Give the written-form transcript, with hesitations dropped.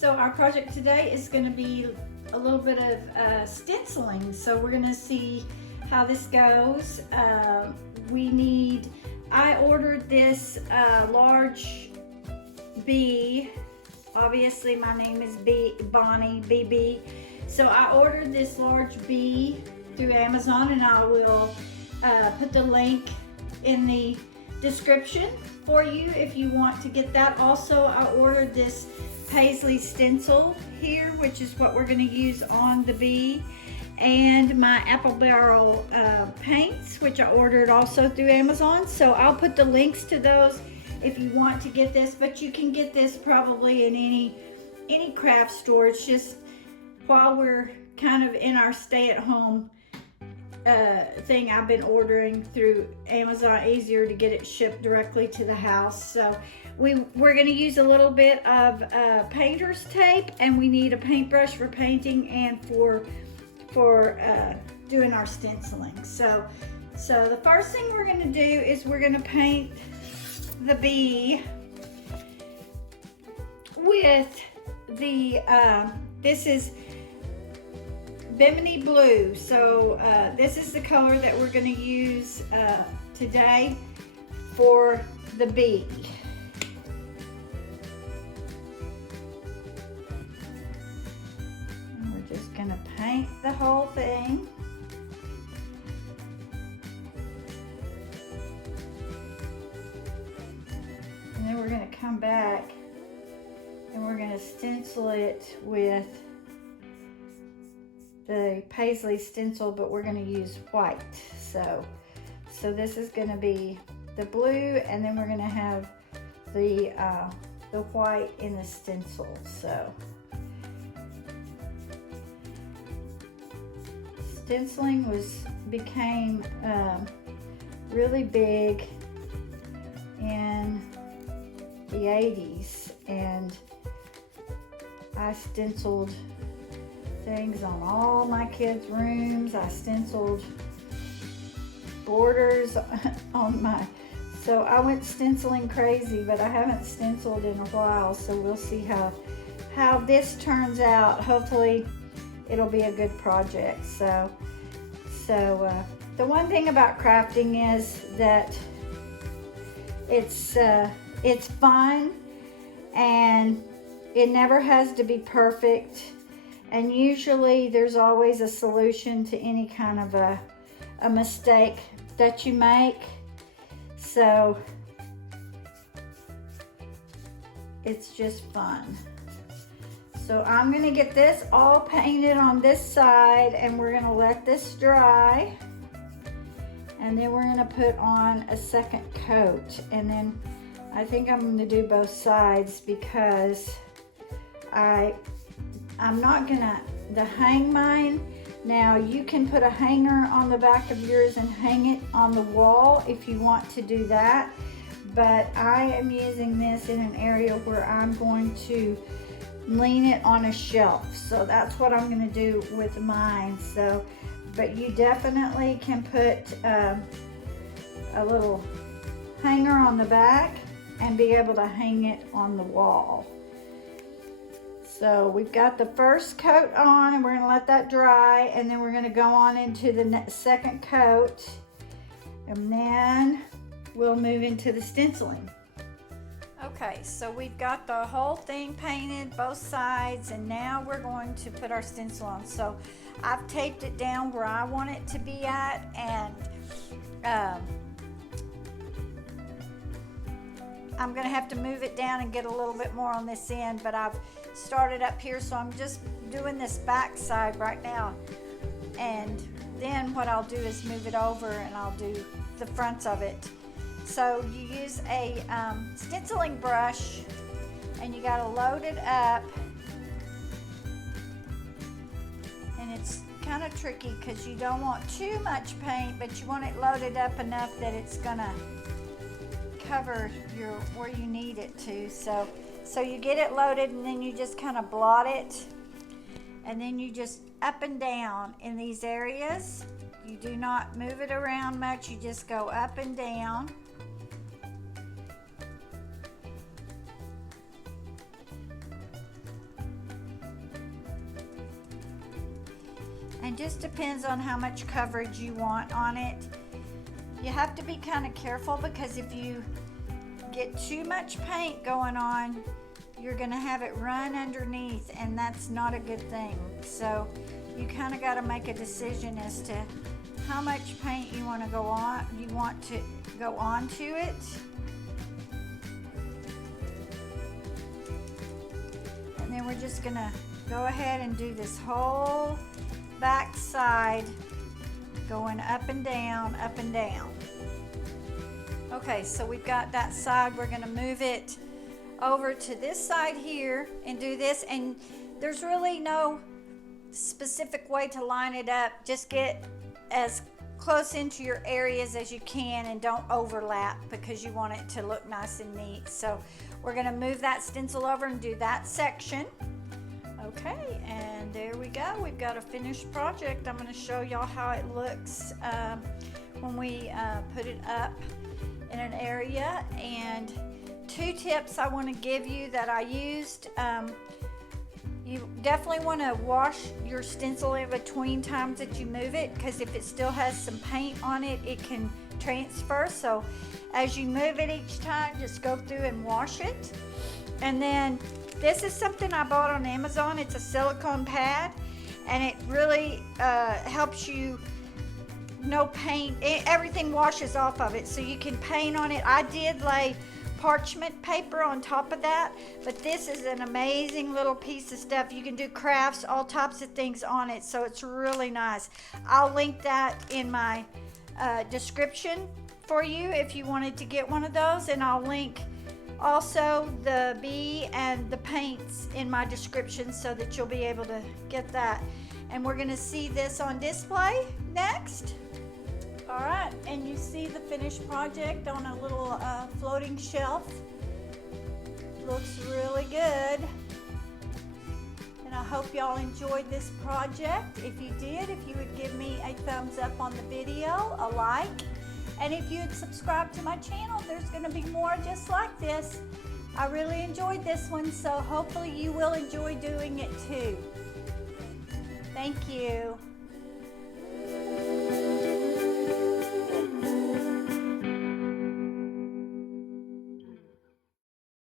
so our project today is going to be a little bit of stenciling. So we're going to see how this goes. I ordered this large B. Obviously my name is Bonnie, BB. So I ordered this large B through Amazon, and I will put the link in the description for you if you want to get that. Also, I ordered this Paisley Stencil here, which is what we're going to use on the B, and my apple barrel paints, which I ordered also through Amazon. So I'll put the links to those if you want to get this, but you can get this probably in any craft store. It's just while we're kind of in our stay-at-home thing, I've been ordering through Amazon. Easier to get it shipped directly to the house. So we're going to use a little bit of painter's tape, and we need a paintbrush for painting and for doing our stenciling. So the first thing we're going to do is we're going to paint the bee with the this is Bimini Blue. So this is the color that we're going to use today for the bee. And we're just going to paint the whole thing. And then we're going to come back and we're going to stencil it with the Paisley Stencil, but we're going to use white. So this is going to be the blue, and then we're going to have the white in the stencil. So stenciling became really big in the 80s, and I stenciled things on all my kids' rooms. I stenciled borders on so I went stenciling crazy, but I haven't stenciled in a while, so we'll see how this turns out. Hopefully it'll be a good project. So the one thing about crafting is that it's fun, and it never has to be perfect. And usually there's always a solution to any kind of a mistake that you make. So it's just fun. So I'm gonna get this all painted on this side, and we're gonna let this dry. And then we're gonna put on a second coat. And then I think I'm gonna do both sides, because I'm not gonna hang mine. Now you can put a hanger on the back of yours and hang it on the wall if you want to do that. But I am using this in an area where I'm going to lean it on a shelf. So that's what I'm gonna do with mine. So, but you definitely can put a little hanger on the back and be able to hang it on the wall. So we've got the first coat on, and we're going to let that dry, and then we're going to go on into the second coat, and then we'll move into the stenciling. Okay, so we've got the whole thing painted, both sides, and now we're going to put our stencil on. So I've taped it down where I want it to be at, and I'm going to have to move it down and get a little bit more on this end, but I've started up here, so I'm just doing this back side right now, and then what I'll do is move it over and I'll do the fronts of it. So you use a stenciling brush, and you got to load it up, and it's kind of tricky because you don't want too much paint, but you want it loaded up enough that it's gonna cover where you need it to. So you get it loaded, and then you just kind of blot it, and then you just up and down in these areas. You do not move it around much, you just go up and down. just depends on how much coverage you want on it. You have to be kind of careful because if you get too much paint going on, you're gonna have it run underneath, and that's not a good thing. So you kind of got to make a decision as to how much paint you want to go on. You want to go onto it. And then we're just gonna go ahead and do this whole back side, going up and down, up and down. Okay, so we've got that side. We're gonna move it over to this side here and do this, and there's really no specific way to line it up. Just get as close into your areas as you can and don't overlap because you want it to look nice and neat. So we're going to move that stencil over and do that section. Okay, and there we go. We've got a finished project. I'm going to show y'all how it looks when we put it up in an area. And 2 tips I want to give you that I used. You definitely want to wash your stencil in between times that you move it, because if it still has some paint on it, it can transfer. So as you move it each time, just go through and wash it. And then this is something I bought on Amazon. It's a silicone pad, and it really helps you no paint. Everything washes off of it, so you can paint on it. I did lay parchment paper on top of that, but this is an amazing little piece of stuff. You can do crafts, all types of things on it, so it's really nice. I'll link that in my description for you if you wanted to get one of those, and I'll link also the bee and the paints in my description so that you'll be able to get that. And we're going to see this on display next. All right, and you see the finished project on a little floating shelf. Looks really good. And I hope y'all enjoyed this project. If you did, if you would give me a thumbs up on the video, a like. And if you'd subscribe to my channel, there's gonna be more just like this. I really enjoyed this one, so hopefully you will enjoy doing it too. Thank you.